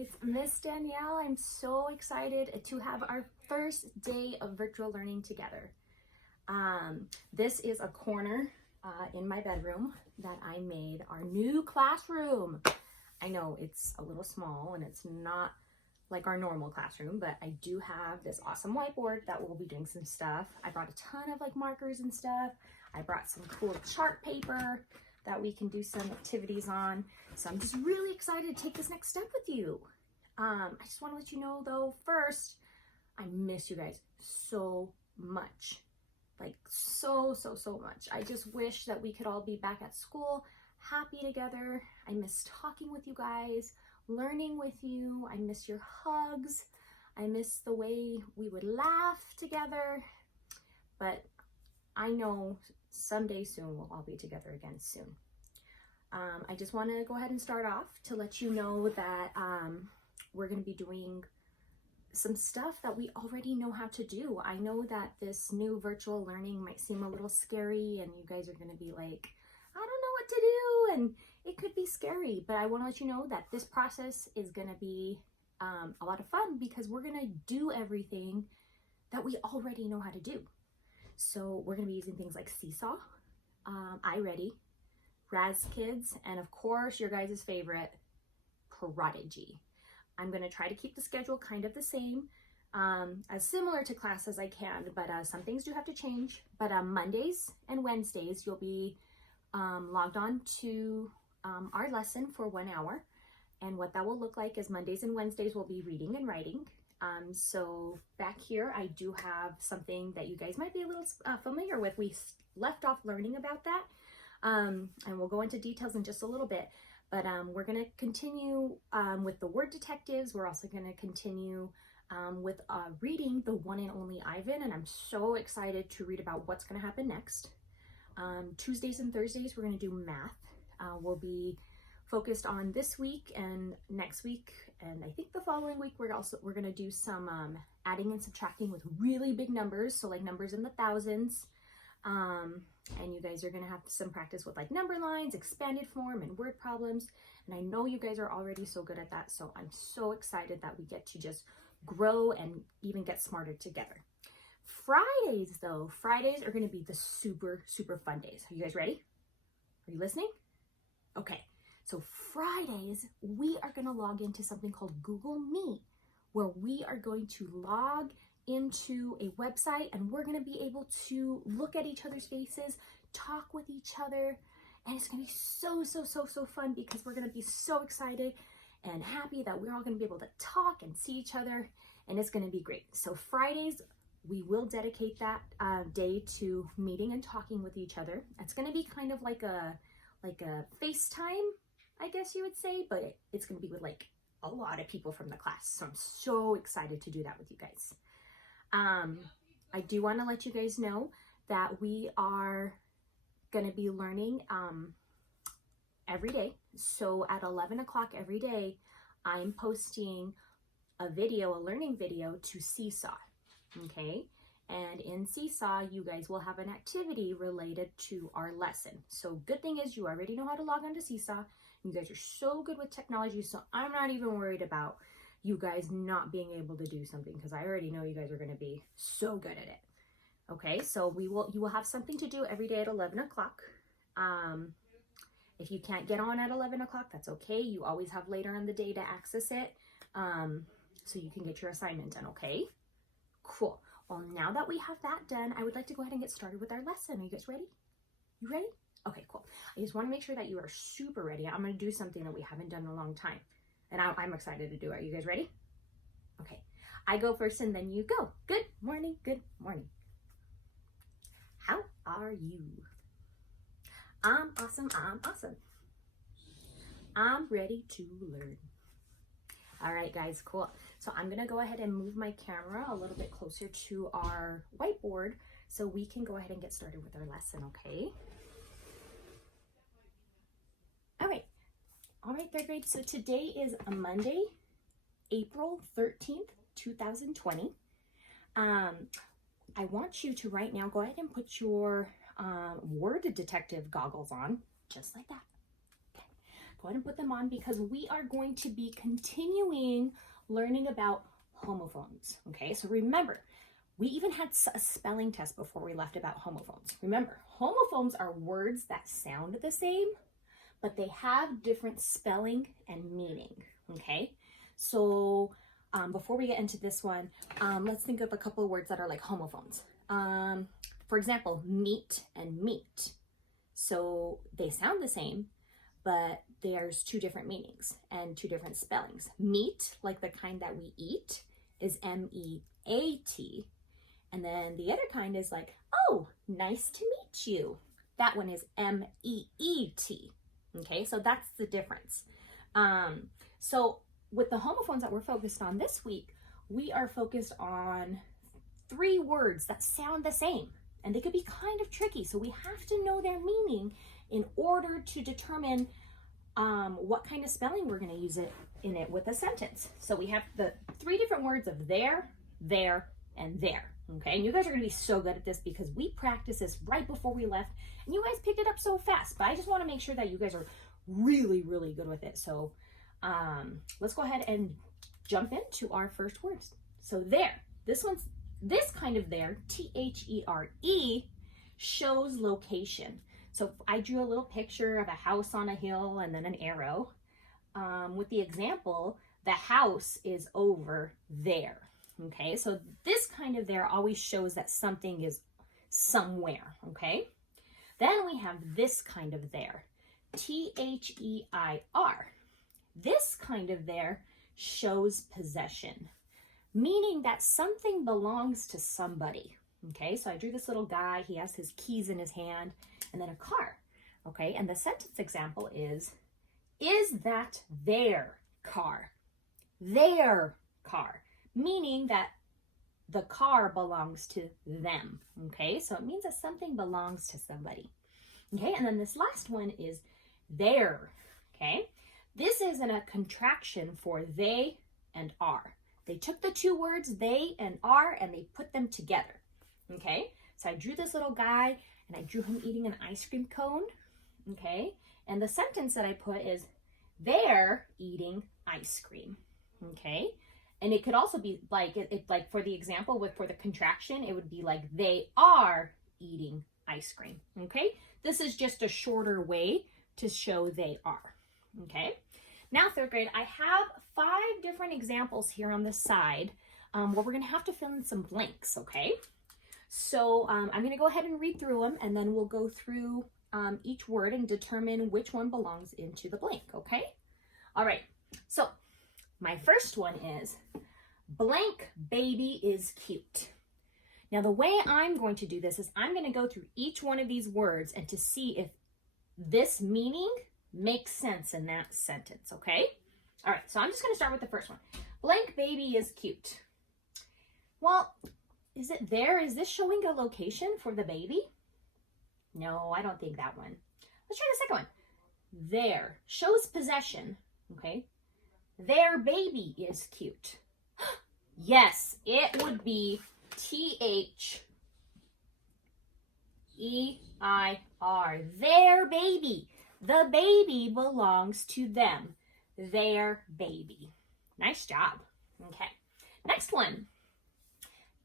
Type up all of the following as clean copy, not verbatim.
It's Miss Danielle. I'm so excited to have our first day of virtual learning together. This is a corner in my bedroom that I made our new classroom. I know it's a little small and it's not like our normal classroom, but I do have this awesome whiteboard that we'll be doing some stuff. I brought a ton of like markers and stuff. I brought some cool chart paper that we can do some activities on. So I'm just really excited to take this next step with you. I just want to let you know though, first, I miss you guys so much. Like so much. I just wish that we could all be back at school, happy together. I miss talking with you guys, learning with you. I miss your hugs. I miss the way we would laugh together. But I know someday soon we'll all be together again soon. I just want to go ahead and start off to let you know that we're going to be doing some stuff that we already know how to do. I know that this new virtual learning might seem a little scary and you guys are going to be like, I don't know what to do, and it could be scary, but I want to let you know that this process is going to be a lot of fun because we're going to do everything that we already know how to do. So we're going to be using things like Seesaw, iReady, Raz Kids, and of course your guys' favorite, Prodigy. I'm going to try to keep the schedule kind of the same, as similar to class as I can, but some things do have to change. But Mondays and Wednesdays, you'll be logged on to our lesson for 1 hour. And what that will look like is Mondays and Wednesdays will be reading and writing. So back here, I do have something that you guys might be a little familiar with. We left off learning about that, and we'll go into details in just a little bit. But we're going to continue with the word detectives. We're also going to continue with reading The One and Only Ivan, and I'm so excited to read about what's going to happen next. Tuesdays and Thursdays, we're going to do math. We'll be focused on this week and next week, and I think the following week we're going to do some adding and subtracting with really big numbers, so like numbers in the thousands. And you guys are going to have some practice with like number lines, expanded form, and word problems. And I know you guys are already so good at that. So I'm so excited that we get to just grow and even get smarter together. Fridays though, Fridays are going to be the super fun days. Are you guys ready? Are you listening? Okay. So Fridays, we are going to log into something called Google Meet, where we are going to log into a website and we're going to be able to look at each other's faces, talk with each other, and it's going to be so fun because we're going to be so excited and happy that we're all going to be able to talk and see each other, and it's going to be great. So Fridays, we will dedicate that day to meeting and talking with each other. It's going to be kind of like a FaceTime, I guess you would say, but it's going to be with like a lot of people from the class. So I'm so excited to do that with you guys. I do want to let you guys know that we are going to be learning every day. So at 11 o'clock every day, I'm posting a learning video to Seesaw. Okay. And in Seesaw, you guys will have an activity related to our lesson. So good thing is you already know how to log on to Seesaw. You guys are so good with technology, so I'm not even worried about you guys not being able to do something because I already know you guys are going to be so good at it. Okay, so you will have something to do every day at 11 o'clock. If you can't get on at 11 o'clock, that's okay. You always have later in the day to access it, so you can get your assignment done, okay? Cool. Well, now that we have that done, I would like to go ahead and get started with our lesson. Are you guys ready? You ready? Okay, cool. I just want to make sure that you are super ready. I'm going to do something that we haven't done in a long time, and I'm excited to do it. Are you guys ready? Okay. I go first and then you go. Good morning. Good morning. How are you? I'm awesome. I'm awesome. I'm ready to learn. All right, guys, cool. So I'm going to go ahead and move my camera a little bit closer to our whiteboard so we can go ahead and get started with our lesson, okay? All right, third grade. So today is a Monday, April 13th, 2020. I want you to right now go ahead and put your word detective goggles on, just like that. Okay. Go ahead and put them on because we are going to be continuing learning about homophones. Okay, so remember, we even had a spelling test before we left about homophones. Remember, homophones are words that sound the same, but they have different spelling and meaning. Okay, so before we get into this one, let's think of a couple of words that are like homophones. For example, meat and meat. So they sound the same, but there's two different meanings and two different spellings. Meat, like the kind that we eat, is M-E-A-T. And then the other kind is like, oh, nice to meet you. That one is M-E-E-T. Okay, so that's the difference. So with the homophones that we're focused on this week, we are focused on 3 words that sound the same. And they could be kind of tricky. So we have to know their meaning in order to determine what kind of spelling we're going to use in it with a sentence. So we have the 3 different words of there, and there. Okay, and you guys are going to be so good at this because we practiced this right before we left, and you guys picked it up so fast. But I just want to make sure that you guys are really, really good with it. So let's go ahead and jump into our first words. So there, this kind of there, T-H-E-R-E, shows location. So I drew a little picture of a house on a hill and then an arrow. With the example, the house is over there. Okay, so this kind of there always shows that something is somewhere. Okay, then we have this kind of there, T-H-E-I-R. This kind of there shows possession, meaning that something belongs to somebody. Okay, so I drew this little guy. He has his keys in his hand and then a car. Okay, and the sentence example is that their car? Their car, meaning that the car belongs to them. Okay, so it means that something belongs to somebody. Okay, and then this last one is their. Okay, this is a contraction for they and are. They took the 2 words, they and are, and they put them together. Okay, so I drew this little guy, and I drew him eating an ice cream cone. Okay, and the sentence that I put is, they're eating ice cream. Okay, and it could also be like, like for the example, for the contraction, it would be like, they are eating ice cream. Okay, this is just a shorter way to show they are. Okay. Now, 3rd grade, I have 5 different examples here on the side where we're going to have to fill in some blanks, okay? So I'm going to go ahead and read through them, and then we'll go through each word and determine which one belongs into the blank, okay? All right, so my first one is, blank baby is cute. Now, the way I'm going to do this is I'm going to go through each one of these words and to see if this meaning makes sense in that sentence, okay? All right, so I'm just going to start with the first one. Blank baby is cute. Well, is it there? Is this showing a location for the baby? No, I don't think that one. Let's try the second one. There shows possession, okay? Their baby is cute. Yes, it would be T-H-E-I-R. Their baby. The baby belongs to them. Their baby. Nice job. Okay. Next one.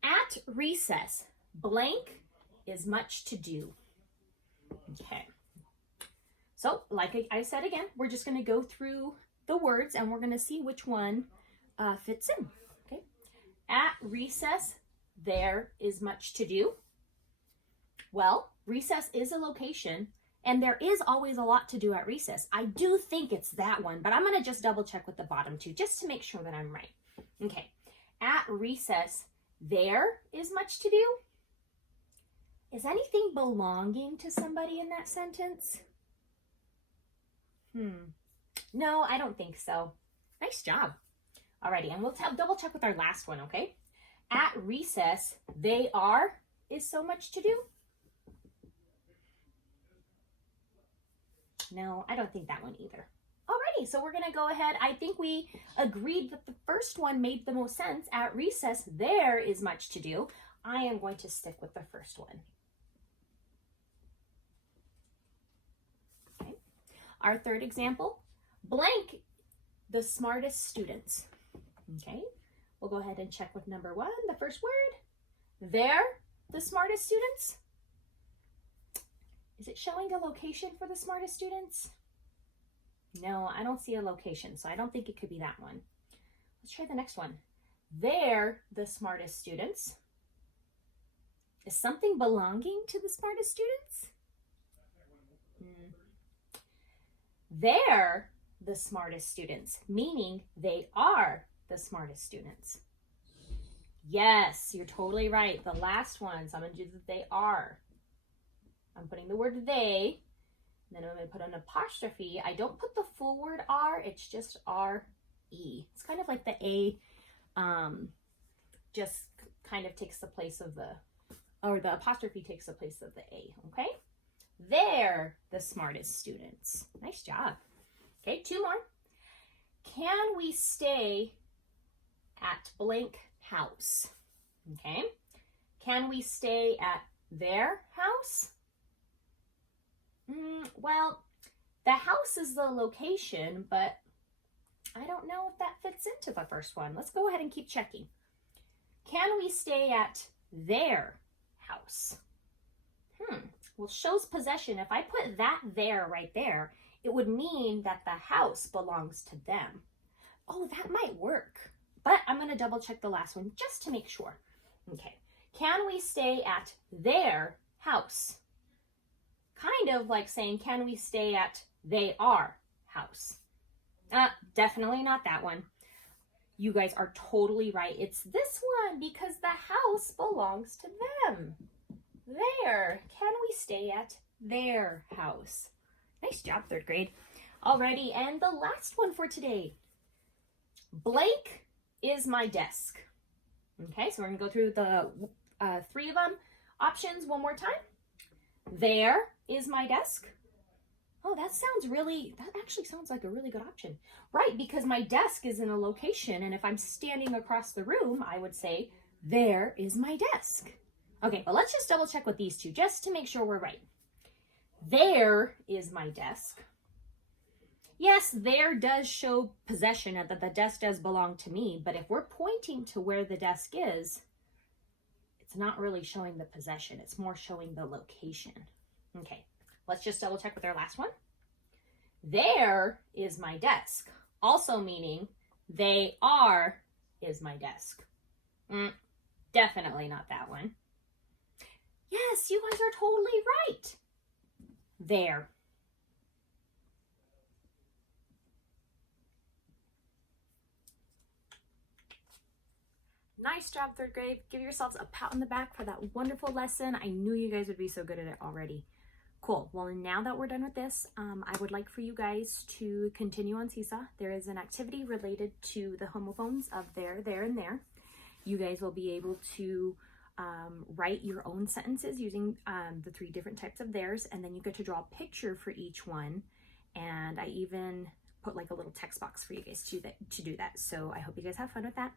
At recess, blank is much to do. Okay. So, like I said again, we're just going to go through the words and we're going to see which one fits in. Okay. At recess, there is much to do. Well, recess is a location. And there is always a lot to do at recess. I do think it's that one, but I'm going to just double check with the bottom 2 just to make sure that I'm right. Okay. At recess, there is much to do. Is anything belonging to somebody in that sentence? No, I don't think so. Nice job. Alrighty, and we'll double check with our last one, okay? At recess, they are is so much to do. No, I don't think that one either. Alrighty, so we're going to go ahead. I think we agreed that the first one made the most sense. At recess, there is much to do. I am going to stick with the first one. Okay. Our third example, blank the smartest students. Okay, we'll go ahead and check with number 1, the first word. They're the smartest students. Is it showing a location for the smartest students? No, I don't see a location, so I don't think it could be that one. Let's try the next one. They're the smartest students. Is something belonging to the smartest students? They're the smartest students, meaning they are the smartest students. Yes, you're totally right. The last one, so I'm going to do the they are. I'm putting the word they, and then I'm going to put an apostrophe. I don't put the full word are, it's just R-E. It's kind of like the A just kind of takes the place of the, or the apostrophe takes the place of the A, okay? They're the smartest students. Nice job. Okay, 2 more. Can we stay at blank house? Okay. Can we stay at their house? Well, the house is the location, but I don't know if that fits into the first one. Let's go ahead and keep checking. Can we stay at their house? Well, shows possession. If I put that there right there, it would mean that the house belongs to them. Oh, that might work. But I'm going to double check the last one just to make sure. Okay. Can we stay at their house? Kind of like saying, can we stay at they are house? Definitely not that one. You guys are totally right. It's this one because the house belongs to them. There. Can we stay at their house? Nice job, 3rd grade. Alrighty, and the last one for today. Blank is my desk. Okay, so we're going to go through the 3 of them options one more time. There is my desk. Oh, that actually sounds like a really good option. Right, because my desk is in a location, and if I'm standing across the room, I would say, there is my desk. Okay, but let's just double check with these 2 just to make sure we're right. There is my desk. Yes, there does show possession that the desk does belong to me, but if we're pointing to where the desk is, it's not really showing the possession. It's more showing the location. Okay, let's just double check with our last one. There is my desk. Also meaning they are is my desk. Definitely not that one. Yes, you guys are totally right. There. Nice job, 3rd grade. Give yourselves a pat on the back for that wonderful lesson. I knew you guys would be so good at it already. Cool. Well, now that we're done with this, I would like for you guys to continue on Seesaw. There is an activity related to the homophones of there, and there. You guys will be able to write your own sentences using the 3 different types of theirs, and then you get to draw a picture for each one. And I even put like a little text box for you guys to do that. So I hope you guys have fun with that.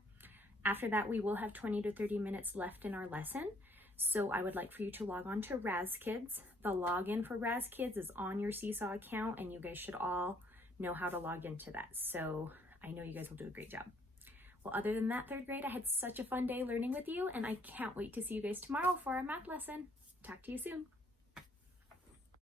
After that, we will have 20 to 30 minutes left in our lesson. So I would like for you to log on to RazKids. The login for RazKids is on your Seesaw account, and you guys should all know how to log into that. So I know you guys will do a great job. Well, other than that, 3rd grade, I had such a fun day learning with you, and I can't wait to see you guys tomorrow for our math lesson. Talk to you soon.